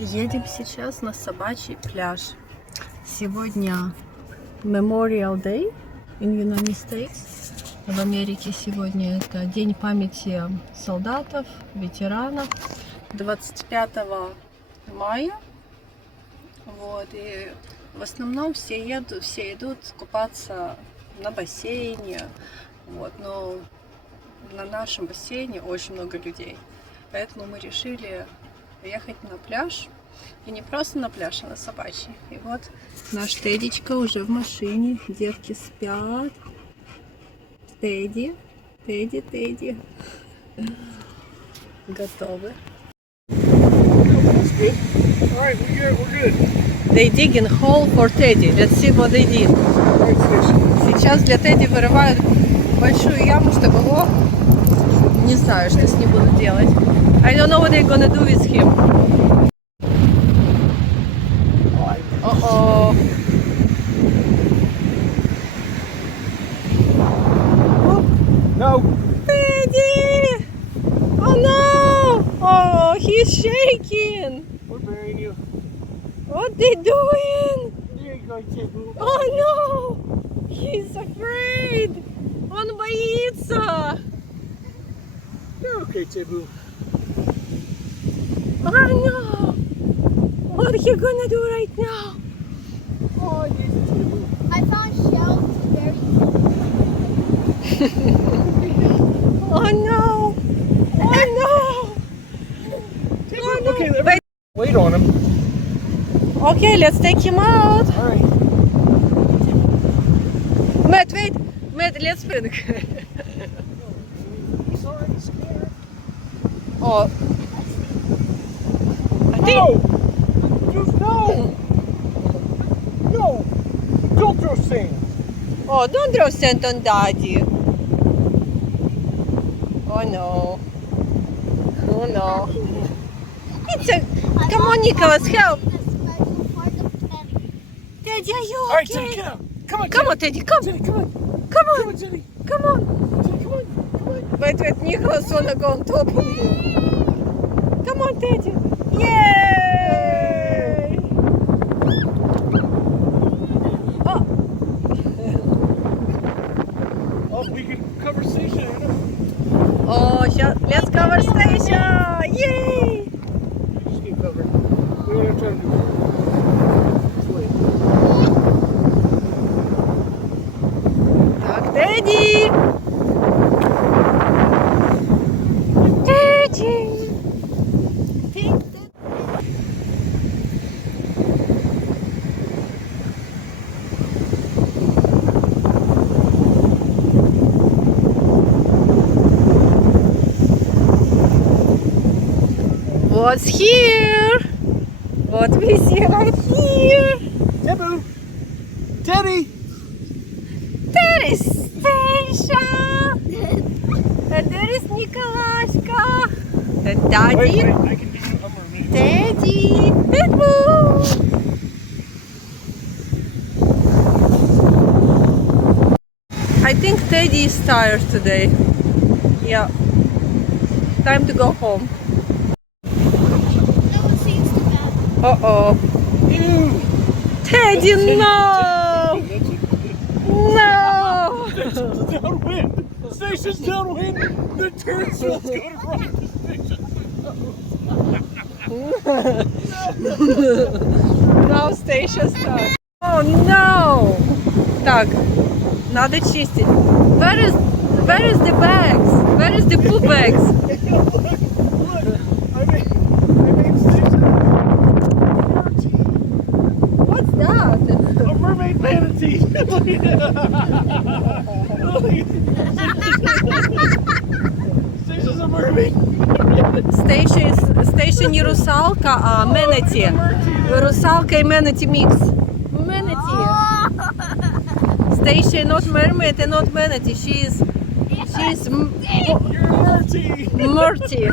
Едем сейчас на Собачий пляж. Сегодня Memorial Day in United States. В Америке сегодня это день памяти солдатов, ветеранов. 25 мая. Вот, и в основном все идут купаться на бассейне. Вот, но на нашем бассейне очень много людей. Поэтому мы решили ехать на пляж. И не просто на пляж, а на Собачий. И вот наш Теддичка уже в машине. Девки спят. Тедди. Готовы. They digging hole for Teddy. Let's see what they did. Сейчас для Тедди вырывают большую яму, чтобы его... Не знаю, что с ним будут делать. I don't know what they're gonna do with him. Uh-oh. No. Teddy! Oh no! Oh, he's shaking. We're burying you. What they doing? There you go, Teddy. Oh no! He's afraid. Он боится. You're okay, Teddy. Oh no! What are you gonna do right now? Oh, yes, Teddy. I found shells very Oh no! Oh no! Oh no! Okay, Wait. Wait on him. Okay, let's take him out. All right. Matt, wait. Matt, let's bring. He's already scared. Oh. I think. No! Just no! No! Don't throw sand. Oh, don't throw sand on Daddy. Oh no. Oh no. It's a... Come on, Nicholas, help. Teddy, are you All right, okay? Teddy, get out. Come on, Come on, Teddy, come. Teddy, come on. Come Come on. on, Teddy. Come on. Teddy, come on. Come on. Wait, Nicholas wanna go on top of you. Come on, Teddy. Yay! Oh. Oh, we can cover station. Oh, let's cover station! Yay! Just keep covered. We don't have time to do it. Just wait. Так, Тедди! Тедди! What's here? What we see right here? Taboo! Teddy! There is Stacia! And there is Nikolashka! And Daddy! I can give you a mermaid. Teddy! Hello! I think Teddy is tired today. Yeah. Time to go home. No one seems too bad. Uh-oh. Ew! Teddy, no! No! Station's downwind! Station's downwind! The turtle's going to ride the station! Now Stacia stuck. Oh no! Так, надо чистить. Where is the bags? Where is the poo bags? Look! I made Station What's that? a mermaid manatee! Station's a mermaid! Stacia не русалка, а менати. Русалка и менати микс. Menati. Stacia not mermaid and not manatee. She's You're a mertie! Murty.